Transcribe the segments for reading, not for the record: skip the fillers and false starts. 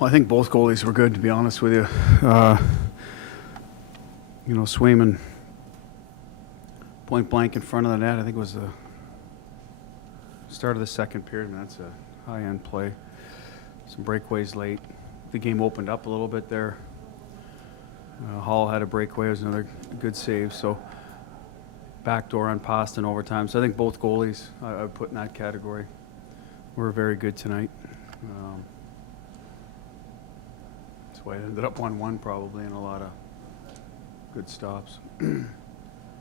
Well, I think both goalies were good, to be honest with you. Swayman point blank in front of the net. I think it was the start of the second period, and that's a high-end play. Some breakaways late. The game opened up a little bit there. Hall had a breakaway. It was another good save. So backdoor on Pasta in overtime. So I think both goalies I would put in that category were very good tonight. That's why it ended up 1-1 probably, and a lot of good stops. Jeremy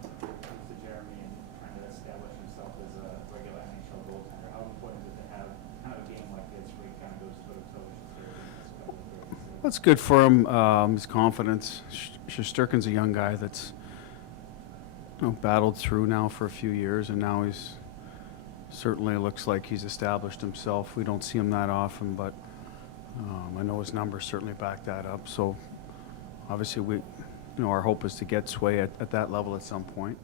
and trying to establish himself as a regular NHL goaltender. How important is it to have kind of a game like this where he kind of goes toe-to-toe? That's good for him. His confidence. Shesterkin's a young guy that's battled through now for a few years, and now he's certainly looks like he's established himself. We don't see him that often, but I know his numbers certainly back that up. So obviously our hope is to get Sway at that level at some point,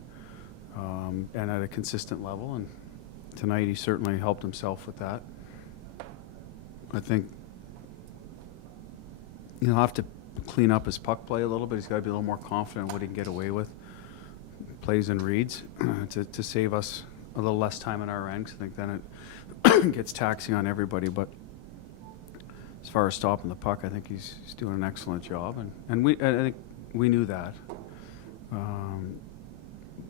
and at a consistent level. And tonight he certainly helped himself with that. I think he'll have to clean up his puck play a little bit. He's got to be a little more confident in what he can get away with, plays and reads, to save us a little less time in our ranks. I think then it gets taxing on everybody. But as far as stopping the puck, I think he's doing an excellent job, and I think we knew that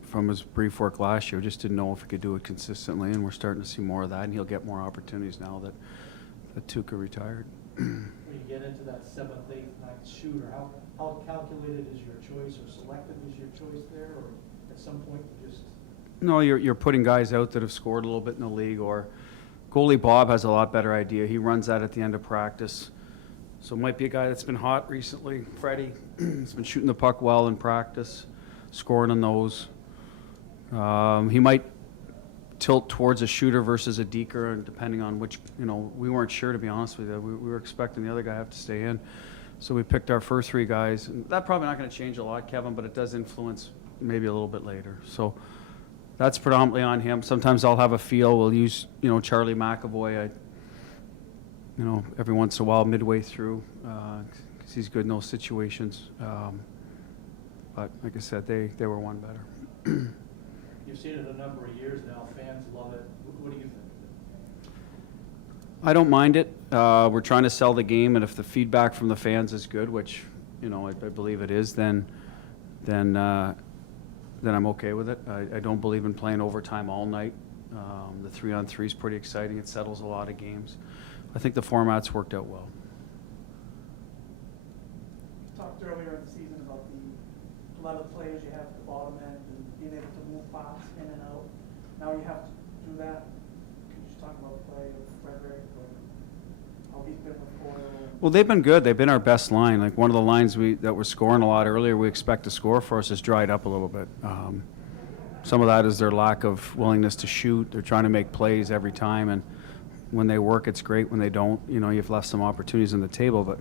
from his brief work last year. Just didn't know if he could do it consistently, and we're starting to see more of that, and he'll get more opportunities now that Tuukka retired. When you get into that 7th, 8th, 9th shooter, how calculated is your choice, or selective is your choice there, or at some point you just... No, you're putting guys out that have scored a little bit in the league, or goalie Bob has a lot better idea. He runs that at the end of practice. So it might be a guy that's been hot recently. Freddie, he's been shooting the puck well in practice, scoring on those. He might tilt towards a shooter versus a deker, and depending on which, we weren't sure, to be honest with you. We were expecting the other guy to have to stay in. So we picked our first 3 guys. And that's probably not going to change a lot, Kevin, but it does influence maybe a little bit later. So that's predominantly on him. Sometimes I'll have a feel. We'll use, Charlie McAvoy, every once in a while midway through, because he's good in those situations. But like I said, they were one better. You've seen it a number of years now. Fans love it. What do you think of it? I don't mind it. We're trying to sell the game, and if the feedback from the fans is good, which I believe it is, then I'm okay with it. I don't believe in playing overtime all night. The 3-on-3 is pretty exciting. It settles a lot of games. I think the format's worked out well. You talked earlier in the season about a lot of the players you have at the bottom end and being able to move box in and out. Now you have to do that. Can you just talk about the play of Frederic, or how he's been with Coyle? Well, they've been good. They've been our best line. Like one of the lines that were scoring a lot earlier, we expect to score for us, has dried up a little bit. Some of that is their lack of willingness to shoot. They're trying to make plays every time, and when they work, it's great. When they don't, you've left some opportunities on the table. But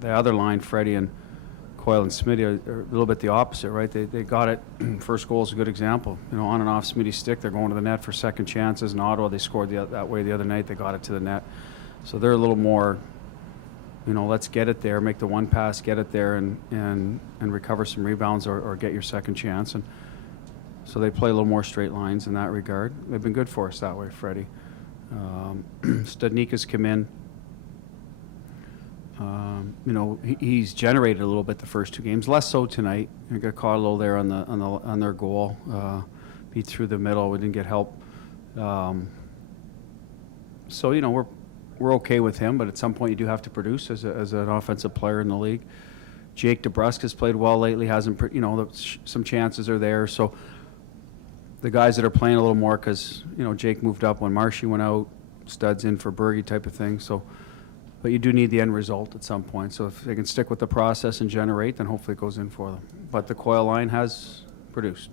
the other line, Freddie and Coyle and Smitty, are a little bit the opposite, right? They got it. First goal is a good example. On and off Smitty's stick, they're going to the net for second chances. In Ottawa, they scored that way the other night. They got it to the net. So they're a little more, let's get it there, make the one pass, get it there, and recover some rebounds or get your second chance. And so they play a little more straight lines in that regard. They've been good for us that way, Freddie. Studnicka's come in. He's generated a little bit the first 2 games, less so tonight. We got caught a little there on their goal, beat through the middle. We didn't get help. So we're okay with him, but at some point you do have to produce as an offensive player in the league. Jake DeBrusk has played well lately. Hasn't some chances are there. So the guys that are playing a little more, because Jake moved up when Marshy went out, Stud's in for Berge type of thing. So, but you do need the end result at some point. So if they can stick with the process and generate, then hopefully it goes in for them. But the Coyle line has produced.